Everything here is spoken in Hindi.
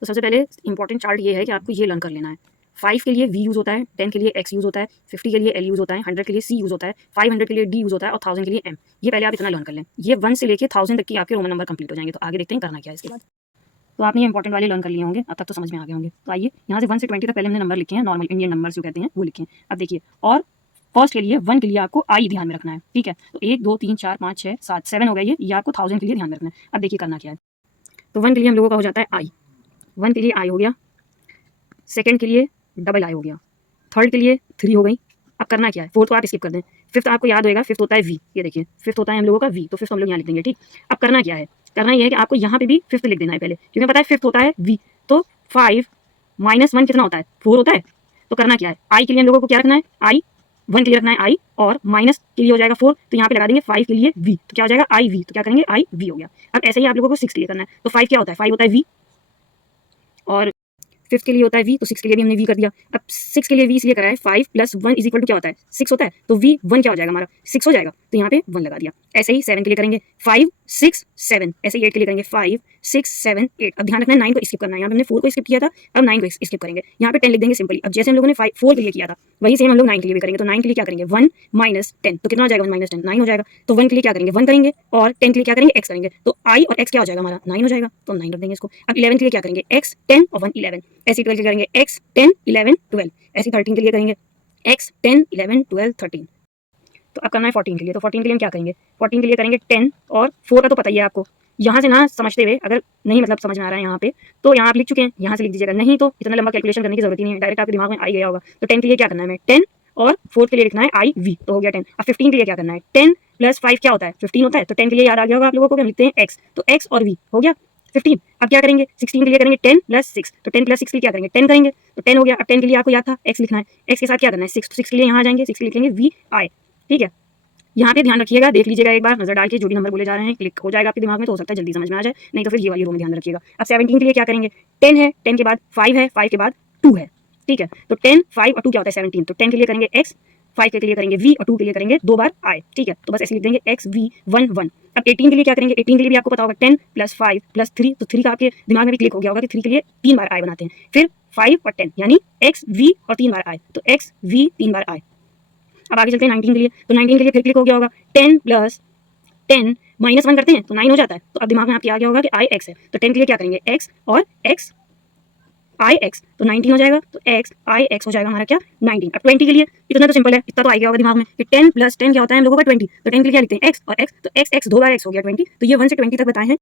तो सबसे पहले इंपॉर्टेंट चार्ट ये है कि आपको ये लर्न कर लेना है। 5 के लिए V यूज़ होता है, 10 के लिए X यूज़ होता है, 50 के लिए L यूज़ होता है, 100 के लिए C यूज़ होता है, 500 के लिए D यूज़ होता है और 1000 के लिए M। ये पहले आप इतना लर्न कर लें। ये 1 से लेके 1000 तक की आपके रोमन नंबर कंप्लीट हो जाएंगे। तो आगे देखते हैं करना क्या है इसके बाद। तो आपने ये इंपॉर्टेंट वाले लर्न कर लिए होंगे, अब तक तो समझ में आ गए होंगे। तो आइए यहाँ से 1 से 20 तक पहले हमने नंबर लिखे हैं, नॉर्मल इंडियन नंबर्स जो कहते हैं वो लिखे हैं। अब देखिए, और फर्स्ट के लिए 1 के लिए आपको आई ध्यान में रखना है, ठीक है। तो 1 2 3 4 5 6 7 7 हो गया, ये आपको 1000 के लिए ध्यान में रखना है। अब देखिए करना क्या है। तो 1 के लिए हम लोगों का हो जाता है आई, 1 के लिए आई हो गया, सेकंड के लिए डबल आई हो गया, थर्ड के लिए 3 हो गई। अब करना क्या है, फोर्थ को आप स्किप कर दें, फिफ्थ आपको याद होएगा, फिफ्थ होता है वी। ये देखिए फिफ्थ होता है हम लोगों का वी, तो फिफ्थ हम लोग यहाँ लिख देंगे, ठीक। अब करना क्या है, करना ये है कि आपको यहाँ पे भी फिफ्थ लिख देना है पहले, क्योंकि पता है फिफ्थ होता है वी। तो 5 - 1 कितना होता है, 4 होता है। तो करना क्या है, आई के लिए हम लोगों को क्या रखना है, आई 1 के लिए रखना है आई, और माइनस के लिए हो जाएगा 4, तो यहाँ पे लगा देंगे 5 के लिए वी, तो क्या हो जाएगा आई वी। तो क्या करेंगे, आई वी हो गया। अब ऐसे ही आप लोगों को 6 के लिए करना है। तो 5 क्या होता है, 5 होता है वी, और फिफ्थ के लिए होता है वी, तो 6 के लिए भी हमने वी कर दिया। अब 6 के लिए वी इसलिए करा है, 5 + 1 = क्या होता है, 6 होता है। तो वी 1 क्या हो जाएगा हमारा, 6 हो जाएगा, तो यहाँ पे 1 लगा दिया। ऐसे ही 7 के लिए करेंगे 5 6 7, ऐसे ही 8 के लिए करेंगे 5 6 7 8। अब ध्यान रखना है 9 को स्किप करना है, यहाँ पे हमने 4 को स्किप किया था, अब 9 को स्किप करेंगे। यहाँ पे 10 लिख देंगे सिंपली। अब जैसे हम लोगों ने 4 के लिए किया था, वही सेम हम लोग 9 के लिए भी करेंगे। तो 9 के लिए क्या करेंगे, 1 - 10, तो कितना हो जाएगा, 1 - 10 9 हो जाएगा। तो 1 के लिए क्या करेंगे, 1 करेंगे, और 10 के लिए क्या करेंगे, x करेंगे। तो i और x क्या हो जाएगा हमारा, 9 हो जाएगा, तो हम 9 रख देंगे इसको। अब 11 के लिए क्या करेंगे, x 10 और 1 11, ऐसे 12 के लिए करेंगे x 10 11 12, ऐसे 13 के लिए करेंगे x 10 11 12 13। तो अब करना है 14 के लिए। तो 14 के लिए हम क्या करेंगे, 14 के लिए करेंगे 10, और 4 का तो पता ही है आपको। यहाँ से ना समझते हुए, अगर नहीं मतलब समझ में आ रहा है यहाँ पे, तो यहाँ आप लिख चुके हैं, यहाँ से लिख दीजिएगा, नहीं तो इतना लंबा कैलकुलेशन करने की जरूरत ही नहीं है, डायरेक्ट आपके दिमाग में आ गया होगा। तो 10 के लिए क्या करना है, हमें 10, और 4 के लिए लिखना है आई वी, तो हो गया 10। अब 15 के लिए क्या करना है, 10 + 5 क्या होता है, 15 होता है। तो 10 के लिए याद आ गया होगा आप लोगों को, हम लिखते हैं x, तो x और v हो गया 15। अब क्या करेंगे, 16 के लिए करेंगे 10 + 6, तो 10 + 6 के लिए क्या करेंगे, 10 करेंगे, तो 10 हो गया। अब 10 के लिए आपको याद था x लिखना है, x के साथ क्या करना है 6, तो 6 के लिए यहाँ आ जाएंगे, 6 के लिए लिखेंगे वी आई, ठीक है। यहाँ पे ध्यान रखिएगा, देख लीजिएगा एक बार नजर डाल के, जो भी नंबर बोले जा रहे हैं क्लिक हो जाएगा आपके दिमाग में, तो हो सकता है जल्दी समझ में आ जाए, नहीं तो फिर ये वाली रो में ध्यान रखिएगा। अब 17 के लिए क्या करेंगे, 10 है, 10 के बाद 5 है, 5 के बाद 2 है, ठीक है। तो 10 5 और 2 क्या होता है 17, तो 10 के लिए करेंगे x, 5 के लिए करेंगे v, और 2 के लिए करेंगे 2 बार i, ठीक है। तो बस ऐसे लिख देंगे x v 1 1। अब 18 के लिए क्या करेंगे, 18 के लिए भी आपको पता होगा 10 + 5 + 3, तो 3 का आपके दिमाग में भी क्लिक हो गया होगा कि 3 के लिए 3 बार i बनाते हैं, फिर 5 और 10 यानी x v और 3 बार i, तो x v 3 बार i। अब आगे चलते हैं 19 के लिए। तो 19 के लिए फिर क्लिक हो गया होगा, 10 + 10 - 1 करते हैं तो 9 हो जाता है। तो अब दिमाग में आपके आ गया होगा कि आई x है, तो 10 के लिए क्या करेंगे x, और x आई x, तो 19 हो जाएगा, तो x आई x हो जाएगा हमारा क्या 19। अब 20 के लिए इतना तो सिंपल है, इतना तो आ गया होगा दिमाग में कि 10 + 10 क्या होता है हम लोगों का 20, तो 10 के लिए क्या लिखते हैं x और x, तो x 2 बार x हो गया 20। तो ये 1 से 20 तक बताए हैं